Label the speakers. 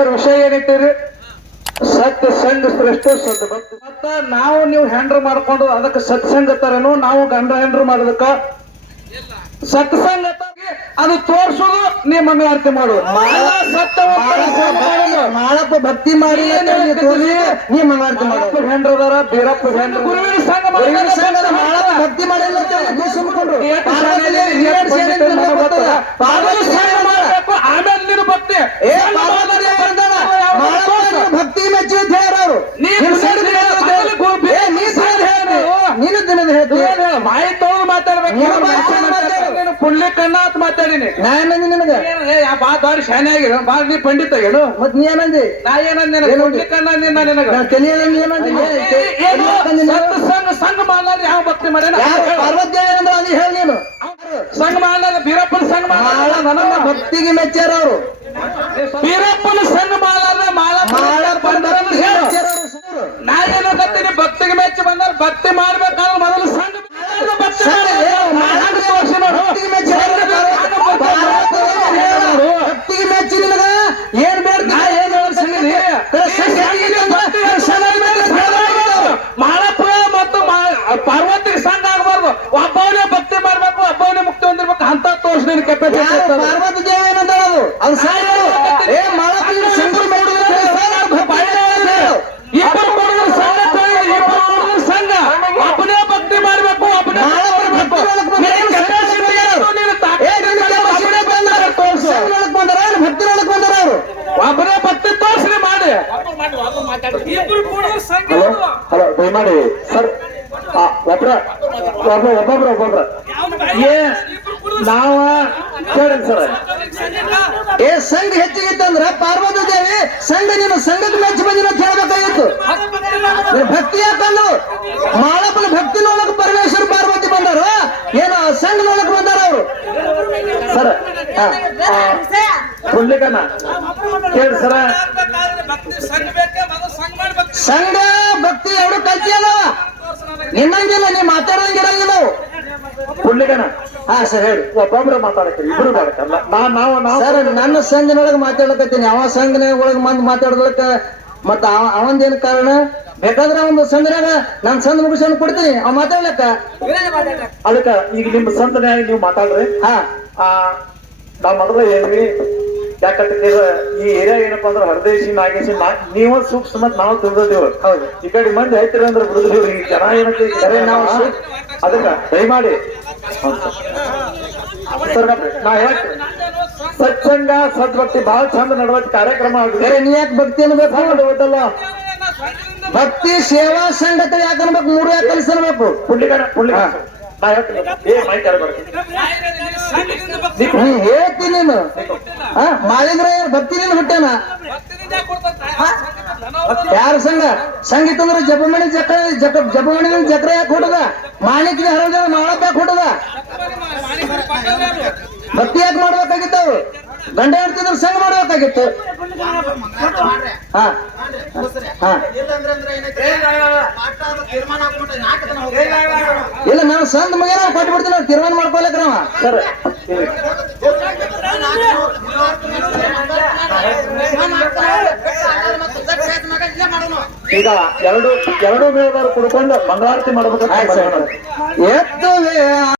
Speaker 1: Sir ವಿಷಯ ಏನಿಟ್ಟಿರಿ ಸತ್ಯ ಸಂಘ ಶ್ರೇಷ್ಠ ಸತ್ ಭಕ್ತಿ ಮತ್ತ ನಾವು ನೀವು ಹೆಂಡ್ರು ಮಾಡ್ಕೊಂಡು ಅದಕ್ಕೆ ಸತ್ಸಂಗ ತರನು ನಾವು ಗಂಡ ಹೆಂಡ್ರು ಮಾಡೋದಕ್ಕ? ಸತ್ಸಂಗ ಅದು ತೋರ್ಸೋದು ನೀ ಮಂಗಳಾರತಿ ಮಾಡು.
Speaker 2: ಮಾಳಪ್ಪ ಭಕ್ತಿ ಮಾಡಿ ನೀ ಮಂಗಳಾರತಿ
Speaker 1: ಹೆಂಡ್ರದಾರ ಬೀರಪ್ಪ ಹೆಂಡ್ರು ಗುರುವಿನ ಸಂಘ
Speaker 2: ಮಾಳಪ್ಪ ಭಕ್ತಿ ಮಾಡಿ ಅಂತ ನೀನು ನೀವು ಸುಮ್ಕೊಂಡ್ರು.
Speaker 1: ಏಟ್
Speaker 2: ಪಾರ್ವತಿಯಲ್ಲಿ
Speaker 1: ಶಾಲೆಯಲ್ಲಿ
Speaker 2: ಏಟ್
Speaker 1: ಏಟ್
Speaker 2: ಶಾಲೆ ಅಂತ
Speaker 1: ಪಂಡಿತರು
Speaker 2: ನಿನಗೆ ಗೊತ್ತದ?
Speaker 1: ಪಾರ್ವತಿ
Speaker 2: ಪಾರ್ವತಿ
Speaker 1: ಸಂಘ ಮಾಡ್ಬೇಕು, ಆಮೇಲೆ ನೀನು ಭಕ್ತಿ
Speaker 2: ಏ ಪಾರ್ವತಿ ದೇವಿ ಅಂತಾಳ, ಮಾಳಪ್ಪ ನೀವು ಭಕ್ತಿ ಮೆಚ್ಚಿ ಅಂತ ಹೇಳ್ಯಾರ ಅವ್ರು.
Speaker 1: ನೀ
Speaker 2: ನೀನು
Speaker 1: ದಿನದ
Speaker 2: ಸರಿ ದಿನದ
Speaker 1: ಹೇಳ್ತಿ.
Speaker 2: ಹೇಳ್ತಿ.
Speaker 1: ಗೊಬ್ಬಿ.
Speaker 2: ಏ, ನೀ ದಿನದ ಹೇಳ್ತಿ. ನೀನು ದಿನದ ಹೇಳ್ತಿ.
Speaker 1: ಮಾಯಿ ತೊಳೆದು ಮಾತಾಡ್ಬೇಕು?
Speaker 2: ನೀನು
Speaker 1: ನೀನು
Speaker 2: ಮಾತಾಡು, ಮಾತಾಡು.
Speaker 1: ನೀನು ಪುಣ್ಯ ಕಣ್ಣ ಅಂತ ಮಾತಾಡಿನಿ.
Speaker 2: ನಾ ಏನಂದಿ ನಿನಗ?
Speaker 1: ಬಾ ದಾರಿ ಶಾನೆ ಆಗಿರ. ಬಾ ನೀ ಪಂಡಿತ ಏನು
Speaker 2: ಮತ್ ನೀ ಏನಂದಿ
Speaker 1: ನಾ ಏನಂದ ನಿನಗ ಸಂಘ ಸಂಘ ಮಾಡಲಾರ ಯಾವ ಭಕ್ತಿ ಮಾಡ್ಯಾನ?
Speaker 2: ಯಾರು ಪಾರ್ವತಿ ದೇವಿ ಅಂದ್ರೆ ಅದು ಹೇಳಿ ನೀನು.
Speaker 1: ಸಂಘ ಮಾಡಲಾರ ಬೀರಪ್ಪನ ಸಂಘ ಮಾಡಲಾರ
Speaker 2: ಮಾಳಪ್ಪ ಭಕ್ತಿಗೆ ಮೆಚ್ಚಾರ ಅವರು
Speaker 1: ಬೀರಪ್ಪನ ಸಂಘ ಮಾಡಲಾರ ಮಾಳಪ್ಪ
Speaker 2: ಮಾಳಪ್ಪ
Speaker 1: ಬಂದಾರ ಅಂತ
Speaker 2: ಭಕ್ತಿಗೆ
Speaker 1: ಹೇಳು
Speaker 2: ಮೆಚ್ಚಾರ ಅವ್ರು ಸೂರು.
Speaker 1: ನಾ ಏನೋ ಗೊತ್ತೀನಿ ಭಕ್ತಿಗೆ ಮೆಚ್ಚಿ ಬಂದಾರ ಭಕ್ತಿ ಮಾಡ್ಬೇಕಾದ್ರೆ ಮೊದಲು ಸಂಘ ಮಾಡ್ಬೇಕು, ಭಕ್ತಿ
Speaker 2: ಸಂಘ
Speaker 1: ಮಾಡ್ಬೇಕು.
Speaker 2: ಏನು?
Speaker 1: ಹಂಗ ತೋರ್ಸಿ ನೋಡು.
Speaker 2: ಭಕ್ತಿಗೆ ಮೆಚ್ಚಿ ಪಾರ್ವತಿ ದೇವಿ ಹೇಳೋರು. ಭಕ್ತಿಗೆ ಮೆಚ್ಚಿ ನಿನಗ ಏನ್ ಬೇಡ
Speaker 1: ನಾ ಏನ್ ಹೇಳ್ತೀನಿ? ಮಾಳಪ್ಪ ಮತ್ತು ಮಾ- ಪಾರ್ವತಿಗೆ ಸಂಘ ಆಗ್ಬಾರ್ದು. ಒಬ್ಬವನೇ ಭಕ್ತಿ ಮಾಡ್ಬೇಕು ಒಬ್ಬವನೇ ಮುಕ್ತಿ ಹೊಂದಿರ್ಬೇಕು ಅಂತ ತೋರ್ಸಿ ನಿನ್ ಕೆಪಾಸಿಟಿ
Speaker 2: ಯಾರು ಪಾರ್ವತಿ ದೇವ ಏನಂತ ಅದು? ಅದು ಸಾಕು ಏ ಮಾಳಪ್ಪ ಶಂಕರ್ ಮಾಡಿದ್ರೆ
Speaker 1: ಇಬ್ಬರು ಸಂಘ ತಗೊಳ್ಳಿ, ಇಬ್ಬರು ಕೊಡುಗರ ಸಂಘ. ಒಬ್ಬನೇ ಭಕ್ತಿ ಮಾಡ್ಬೇಕು ಒಬ್ಬನೇ ಒಬ್ಬನೇ ಭಕ್ತಿ ತೋರ್ಸು.
Speaker 2: ಸಂಘದೊಳಗ್ ಬಂದಾರ ಏನ್? ಭಕ್ತಿನೊಳಗ್ ಬಂದಾರ ಅವರು?
Speaker 1: ಒಬ್ಬನೇ ಭಕ್ತಿ ಮಾಡಿ. ಹಲೋ ಹಲೋ ದಯಮಾಡಿ ಸರ್ ಒಬ್ರ ಒಬ್ಬ ಒಬ್ಬೊಬ್ರ ಒಬ್ಬೊಬ್ರ. ಏ ನಾವ ಕೇಳಿ ಸರ್.
Speaker 2: ಏ ಸಂಘ ಹೆಚ್ಚಿಗಿತ್ತಂದ್ರ ಪಾರ್ವತಿ ದೇವಿ ಸಂಘ ನೀನು ಸಂಘದ ಮೆಚ್ಚ ಬಂದಿನ ಅಂತ ಹೇಳ್ಬೇಕಾಗಿತ್ತು. ಭಕ್ತಿ ಯಾಕಂದ್ರು ಮಾಳಪ್ಪನ ಭಕ್ತಿನೊಳಗೆ ಪರಮೇಶ್ವರ ಪಾರ್ವತಿ ಬಂದಾರ? ಏನು ನೋಡಕ್ ಬಂದಾರ ಅವರು?
Speaker 1: ಸರ್ ಪುಣ್ಯಕನ ಕೇಳಿ ಸರ.
Speaker 2: ಸಂಘ ಭಕ್ತಿ ಎರಡು ಕಲ್ತಿ ಅದಾವ ನಿನ್ನಂಗಿಲ್ಲ ನೀ ಮಾತಾಡಂಗಿರಂಗಿಲ್ಲ
Speaker 1: ಹುಲ್ಲಿಗಣ
Speaker 2: ಹಾ ಸರ್ ಹೇಳಿ.
Speaker 1: ಒಬ್ಬೊಬ್ರು ಮಾತಾಡಕ್ಕೆ ಇಬ್ರು ನಾ ನಾವು ನಾವು
Speaker 2: ಸರ್ ನನ್ನ ಸಂಘನೊಳಗೆ ಮಾತಾಡಕತ್ತೀನಿ ಅವ ಸಂಘನ ಒಳಗೆ ಮಂದಿ ಮಾತಾಡೋದಕ್ಕ ಮತ್ತ ಅವ ಅವಂದೇನ್ ಕಾರಣ? ಬೇಕಾದ್ರೆ ಒಂದು ಸಂಘನಾಗ ನಾನ್ ಸಂಘ ಮುಗಿಸ್ಕೊಂಡು ಕೊಡ್ತೀನಿ. ಅವ್ ಮಾತಾಡ್ಲಕ್ಕ?
Speaker 1: ಅದಕ್ಕ ಈಗ ನಿಮ್ಮ ಸಂತನೆಯಾಗಿ ನೀವು ಮಾತಾಡ್ರಿ.
Speaker 2: ಹಾ.
Speaker 1: ಆ ನಾವ್ ಮೊದಲ ಹೇಳ್ರಿ ಯಾಕಂದ್ರೆ ಈ ಏರಿಯಾ ಏನಪ್ಪಾ ಅಂದ್ರೆ ಹರದೇಶಿ ನಾಗೇಶಿ ನಾ ನೀವ ಸೂಕ್ಷ್ಮ ನಾವು ತಿಳಿದೇವ್
Speaker 2: ಹೌದು.
Speaker 1: ಈ ಕಡೆ ಮಂದಿ ಐತಿರ ಅಂದ್ರೆ ಬಿಡುದಿಲ್ಲ ಈ ಜನ ಏನಂತ ನಾವು ಅದಕ್ಕ ದಯಮಾಡಿ. ನಾ ಹೇಳ್ತೀನಿ. ಸತ್ಸಂಗ ಸದ್ಭಕ್ತಿ ಬಹಳ ಚಂದ ನಡವತ್ ಕಾರ್ಯಕ್ರಮ ಆಗಿದೆ.
Speaker 2: ಬೇರೆ ನೀ ಯಾಕೆ ಭಕ್ತಿ ಅನ್ಬೇಕು
Speaker 1: ನಡವತ್ತಲ್ಲ
Speaker 2: ಭಕ್ತಿ ಸೇವಾ ಸಂಘಟನೆ ಯಾಕೆ ಅನ್ಬೇಕು? ಮೂರು ಯಾಕೆ ಕಲಿಸಬೇಕು
Speaker 1: ಅನ್ಬೇಕು? ಪುಳ್ಳಿ ನಾ ಹೇಳ್ತೀನಿ. ಏ ಮೈ ಕರಬಾರ್ದು
Speaker 2: ಹ್ಮ್ ಹೇಳ್ತೀನಿ ನೀನು. ಹಾ ಭಕ್ತಿನಿಂದ ಹುಟ್ಟ್ಯಾನ? ಯಾರ ಸಂಘ? ಸಂಗೀತ ಅಂದ್ರೆ ಜಪಮಣಿ ಜಕ್ರ ಜಪ ಜಪಮಣಿ ಚಕ್ರ ಯಾಕೆ ಹುಟ್ಟದ? ಮಾಣಿಕ್ಯ ಹರದ ಮಾಳಪ್ಪ ಯಾಕೆ ಹುಟ್ಟದ? ಭಕ್ತಿ ಯಾಕೆ ಮಾಡ್ಬೇಕಾಗಿತ್ತು? ಗಂಡ ಹೇಳ್ತಿದ್ರೆ ಸಂಘ ಮಾಡ್ಬೇಕಾಗಿತ್ತು. ಇಲ್ಲ, ನಾನು ಸಂದ ಮುಗಿಯ ಕೊಟ್ಟು ಬಿಡ್ತೀನಿ ತೀರ್ಮಾನ ಮಾಡ್ಕೊಳಕ್ ನಾವ.
Speaker 1: ಸರ್. ಈಗ ಎರಡು ಎರಡು ಮೇಳದವ್ರು ಕುಡ್ಕೊಂಡು ಬಂಗಾರತಿ ಮಾಡ್ಬೇಕು
Speaker 2: ಎತ್ತು